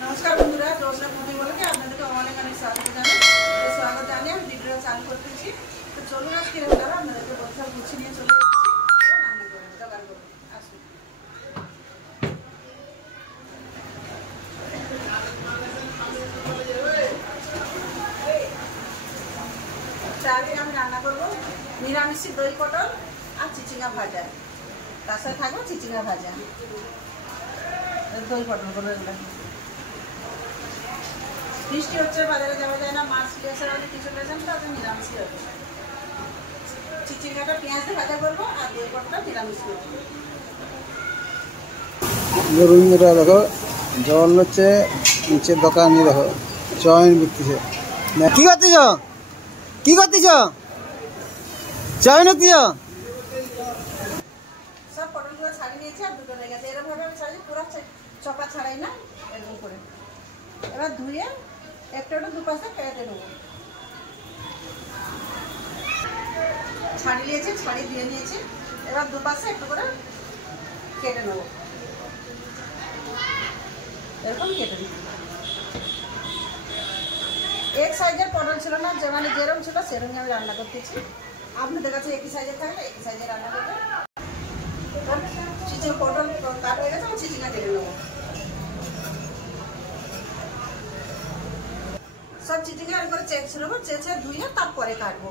नमस्कार बंधुरा रोशना मोदी बोल के আপনাদেরকে অনেক অনেক স্বাগত জানিয়ে আমি ভিডিও চালু করতেছি। তো চলুন আজকে আমরা আপনাদেরকে বলতে গুছিয়ে নিয়ে চলে এসেছি রান্না করে জোগাড় করব। আসুন চালে আমি রান্না করব নিরামিষ দই পটল আর চিচিঙ্গা ভাজা, তার সাথে থাকবে চিচিঙ্গা ভাজা, দই পটল করে বৃষ্টি হচ্ছে, বাজারে যাওয়া যায় না, মাছ পেঁয়াজের অনেক কিছু পেয়েছেন তো নিরামিষই হবে। চিচিঙ্গাটা পেঁয়াজ দিয়ে ভাজা করবো আর দই পটলটা নিরামিষ করবো। দেখো জল হচ্ছে নিচের দোকানে, দেখো চাউমিন বিকতেছে। কি করতেছ কি করতেছ চাউমিন হতেছ? সব পটলগুলো ছাড়িয়ে নিয়েছি আর দুটো রয়ে গেছে, এরকম ভাবে আমি ছাড়িয়ে পুরো চপা ছাড়াই না, এরকম করে এবার ধুয়ে একটু একটু দুপাশে কেটে নেবো। ছাড়িয়ে নিয়েছি, ছাড়িয়ে দিয়ে নিয়েছি, এবার দুপাশে একটু করে কেটে নেবো, এরকম কেটে নেব। এক সাইজের পটল ছিল না, যে মানে যেরকম ছিল সেরকম আমি রান্না করতেছি। আপনাদের কাছে একই সাইজের থাকলে একই সাইজে রান্না করবে। চিচিঙ্গা পটল কাট হয়ে গেছে, আমি চিচিঙ্গা কেটে নেবো। সব চিচিঙ্গা একবারে চেঁচে নেবো, চেঁচে ধুয়ে তারপরে কাটবো।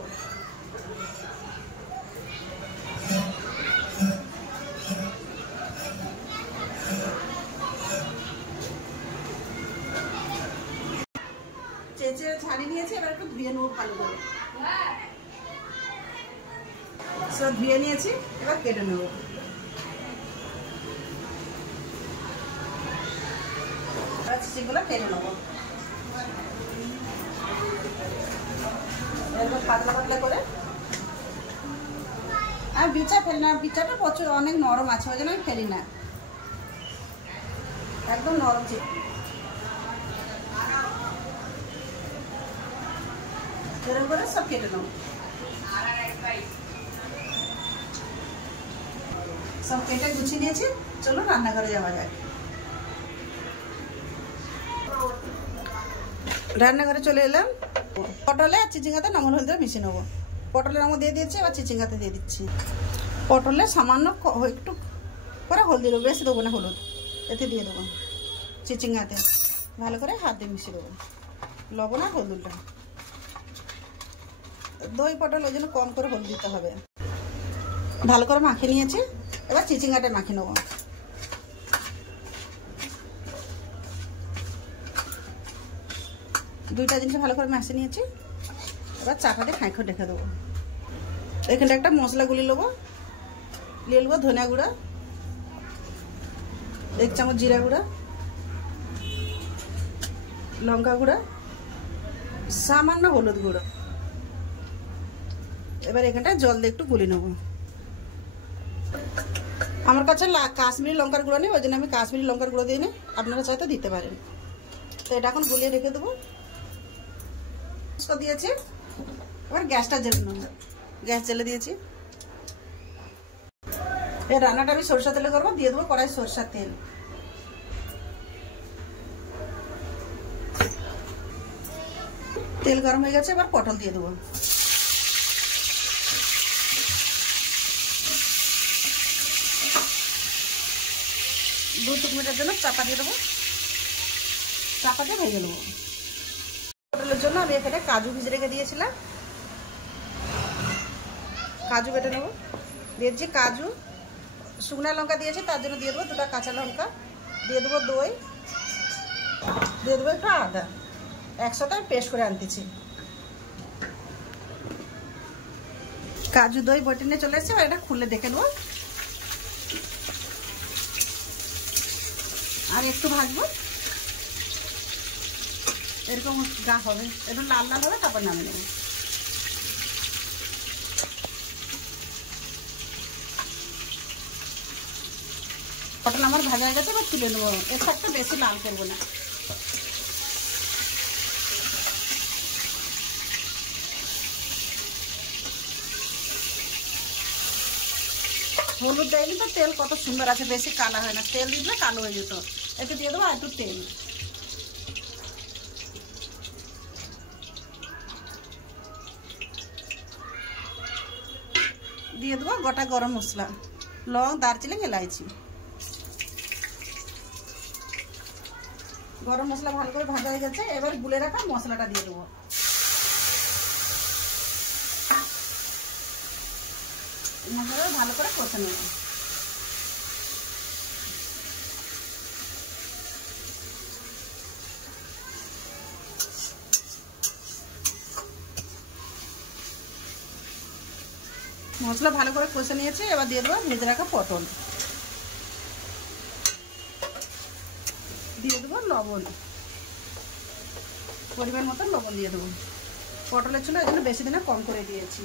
চেঁচে ছাড়িয়ে নিয়েছি, এবার একটু ধুয়ে নেবো ভালো করে। সব ধুয়ে নিয়েছি, এবার কেটে নেবো। চিচিঙ্গাগুলো কেটে নেবো এরকম পাতলা পাতলা করে। আর বিচা ফেলি না, বিচাটা প্রচুর অনেক নরম আছে, ওই জন্য আমি ফেলি না, একদম নরম চিপি। এরকম করে সব কেটে নেব। সব কেটে গুছিয়ে নিয়েছি, চলো রান্নাঘরে যাওয়া যায়। রান্নাঘরে চলে এলাম। পটলে আর চিচিঙ্গাতে নমল হলুদ মিশিয়ে নেবো। পটলের রঙ দিয়ে দিয়েছি, এবার চিচিঙ্গাতে দিয়ে দিচ্ছি। পটলে সামান্য একটু করে হলদি দেবো, বেশি দেবো না হলুদ, এতে দিয়ে দেবো। চিচিঙ্গাতে ভালো করে হাত দিয়ে মিশিয়ে দেবো লবণ আর হলুদটা। দই পটল ওই জন্য কম করে হলুদ দিতে হবে। ভালো করে মাখিয়ে নিয়েছি, এবার চিচিঙ্গাটা মাখিয়ে নেবো। দুইটা জিনিস ভালো করে মাখিয়ে নিয়েছি, এবার চাকাতে খাঁইখো রেখে দেবো। এখানে একটা মশলা গুলি নেবো, নিয়ে নেবো ধনিয়া গুঁড়া, 1 চামচ জিরা গুঁড়া, লঙ্কা গুঁড়া, সামান্য হলুদ গুঁড়ো। এবার এখানটা জল দিয়ে একটু গুলি নেবো। আমার কাছে কাশ্মীরি লঙ্কার গুঁড়ো নেই, ওই জন্য আমি কাশ্মীরি লঙ্কার গুঁড়ো দিয়ে নিই, আপনারা চাইতে দিতে পারেন। তো এটা এখন গুলিয়ে রেখে দেবো। দিয়েছি, এবার গ্যাসটা জ্বেলে নেবো। গ্যাস জ্বেলে দিয়েছি। এই রান্নাটা আমি সরষা তেলে করবো, দিয়ে দেবো কড়াই সরষার তেল। তেল গরম হয়ে গেছে, এবার পটল দিয়ে দেবো। দু 2 মিনিটের জন্য চাপা দিয়ে দেবো, চাপা দিয়ে ভেজে নেবো। পটলের জন্য আমি এখানে কাজু ভিজে রেখে দিয়েছিলাম, কাজু বেটে নেবো। দিয়েছি কাজু, শুকনো লঙ্কা দিয়েছি, তার জন্য দিয়ে দেবো 2টা কাঁচা লঙ্কা, দিয়ে দেবো দই, দিয়ে দেবো একটু আদা, একসাথে আমি পেস্ট করে আনতেছি। কাজু দই বটে নিয়ে চলে এসেছি, এটা খুলে দেখে নেবো আর একটু ভাজবো। এরকম গা হবে, একটু লাল লাল হবে, তারপর নামিয়ে নেবো। পটল আমার ভাজা হয়ে গেছে, এবার তুলে নেবো। এর সাথে বেশি লাল করবো না। হলুদ দেয়নি তো তেল কত সুন্দর আছে, বেশি কালো হয় না, তেল দিলে কালো হয়ে যেত। একটু দিয়ে দেবো আর একটু তেল, দিয়ে দেবো গোটা গরম মশলা, লং, দারচিনি, এলাইচি। গরম মশলা ভালো করে ভাজা হয়ে গেছে, এবার গুলে রাখা মশলাটা দিয়ে দেবো। মশলাটা ভালো করে কষে নেব। মশলা ভালো করে কষে নিয়েছে, এবার দিয়ে দেবো ভেজে রাখা পটল, দিয়ে দেবো লবণ, পরিমাণ মতো লবণ দিয়ে দেবো। পটলের ছিল এই জন্য বেশি দিনে কম করে দিয়েছি।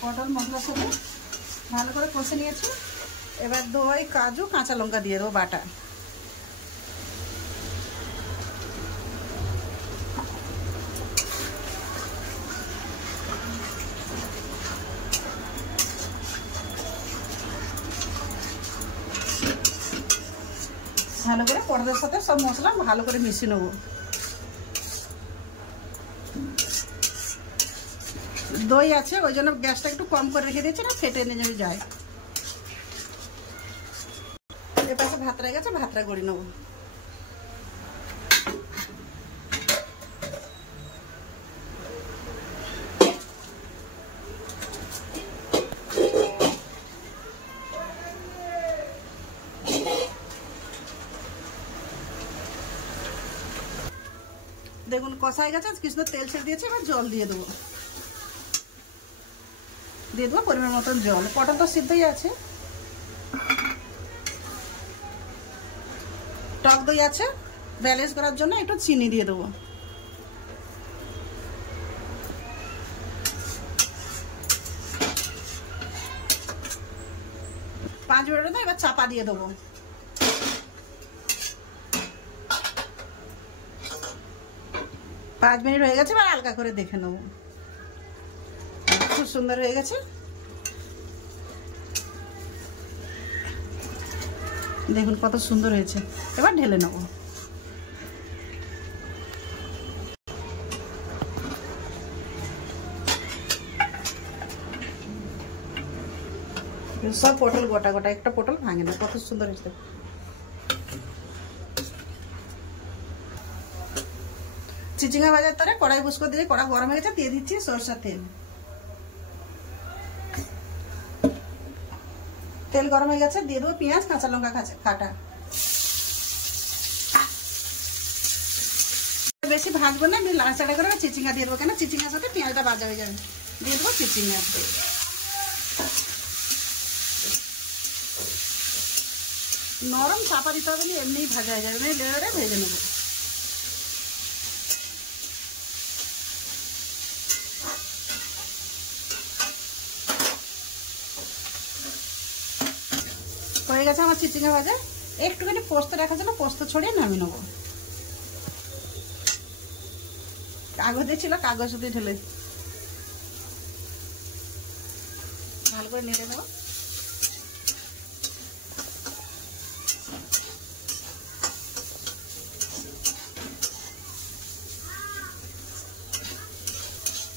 পটল মশলার সাথে ভালো করে কষে নিয়েছি, এবার দই, কাজু, কাঁচা লঙ্কা দিয়ে দেবো বাটা। ভালো করে পটলের সাথে সব মশলা ভালো করে মিশিয়ে নেব। দই আছে ওই জন্য গ্যাসটা একটু কম করে রেখে দিয়েছি, না ফেটে নিয়ে যায়। এর পাশে ভাত রয়ে গেছে, ভাতটা গড়ি নেব। দেখুন কষা হয়ে গেছে, কিছু তেল ছেড়ে দিয়েছে, এবার জল দিয়ে দেবো। দিয়ে দেবো পরিমাণ মতন জল। পটল তো সিদ্ধই আছে। টক দই আছে, ব্যালেন্স করার জন্য একটু চিনি দিয়ে দেবো। পাঁচ মিনিট এবার চাপা দিয়ে দেবো। 5 মিনিট হয়ে গেছে, এবার হালকা করে দেখে নেব। খুব সুন্দর হয়ে গেছে। দেখুন কত সুন্দর হয়েছে। এবার ঢেলে নেব। সব পটল গোটা গোটা, একটা পটল ভাঙে না, কত সুন্দর হয়েছে। চিচিঙ্গা ভাজার তরে কড়াই বুস করে দিয়ে, কড়া গরম হয়ে গেছে, দিয়ে দিচ্ছি সরষের তেল। তেল গরম হয়ে গেছে, দিয়ে দেবো পেঁয়াজ, কাঁচা লঙ্কা কাটা। বেশি ভাজবো না, লাড়াচাড়া করে চিচিঙ্গা দিয়ে দেবো, কেন চিচিঙ্গার সাথে পেঁয়াজটা ভাজা হয়ে যাবে। দিয়ে দেবো চিচিঙ্গা। নরম চাপা দিতে হবে, এমনি ভাজা হয়ে যাবে, লেয়ারে ভেজে নেবো। হয়ে গেছে আমার চিচিঙ্গা ভাজা। একটুখানি পোস্ত রাখা ছিল, পোস্ত ছড়িয়ে নামিয়ে নেবো। কাগজে ছিল, কাগজ দিয়ে ঢেলে ভালো করে নেড়ে নেবো।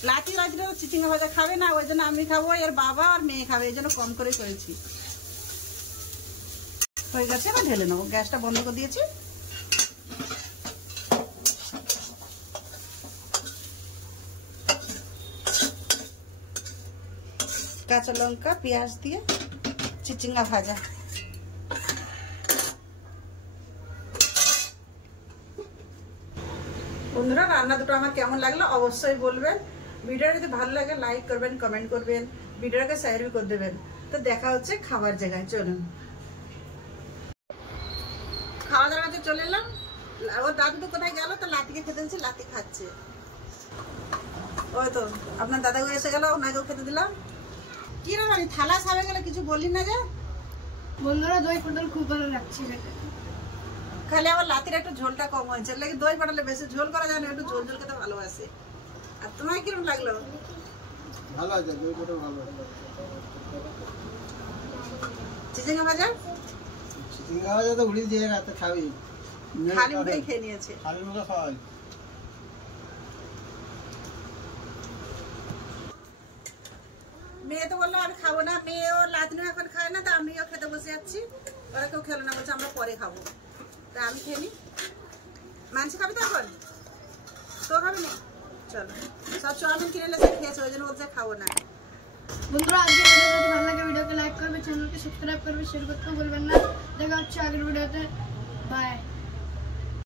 লাতি রাজরা চিচিঙ্গা ভাজা খাবে না, ওই জন্য আমি খাবো, এর বাবা আর মেয়ে খাবে, এই জন্য কম করে করেছি। হয়ে গেছে, এবার ঢেলে নেবো। গ্যাসটা বন্ধ করে দিয়েছি। কাঁচা লঙ্কা, পেঁয়াজ দিয়ে চিচিঙ্গা ভাজা। বন্ধুরা, রান্না দুটো আমার কেমন লাগলো অবশ্যই বলবেন। ভিডিওটা যদি ভালো লাগে লাইক করবেন, কমেন্ট করবেন, ভিডিওটাকে শেয়ার করে দেবেন। তো দেখা হচ্ছে খাবার জায়গায়। চলুন খাওয়া দাওয়ার কাছে চলে এলাম। ওর দাদু তো কোথায় গেল, তো লাতিকে খেতে দিচ্ছি, লাতি খাচ্ছে। ওই তো আপনার দাদাকে এসে গেল, ওনাকেও খেতে দিলাম। কি রে মানে থালা সাবে গেলে কিছু বললি না যে? বন্ধুরা, দই পটল খুব ভালো লাগছে। খালি আমার লাতির একটু ঝোলটা কম হয়েছে, লাগে দই পটলে বেশি ঝোল করা যায় না, একটু ঝোল ঝোল খেতে ভালোবাসে। আর তোমার কিরকম লাগলো? ভালো আছে, দই পটল ভালো আছে। চিচিঙ্গা ভাজা? চিচিঙ্গা ভাজা তো উড়িয়ে দিয়ে রাতে খাবি, খালি মুখেই খেয়ে নিয়েছে। খালি মুখে খাওয়াই। বললো আমি খাবো না, মেয়ে ও লাদনু এখন খায় না, তা আমিও খেতে বসে যাচ্ছি। ওরা কেউ খেলো না, বলছে আমরা পরে খাবো। তা আমি খেয়ে নি। মানসি খাবি তো এখন? তো খাবি না? চলো, সব চাউমিন কিনে এলে খেয়েছে, ওই জন্য বলছে খাবো না। বন্ধুরা আজকে ভিডিও যদি ভালো লাগে ভিডিওকে লাইক করবে, চ্যানেলকে সাবস্ক্রাইব করবে, শেয়ার করতে ভুলবেন না। দেখা হচ্ছে আগের ভিডিওতে। বাই।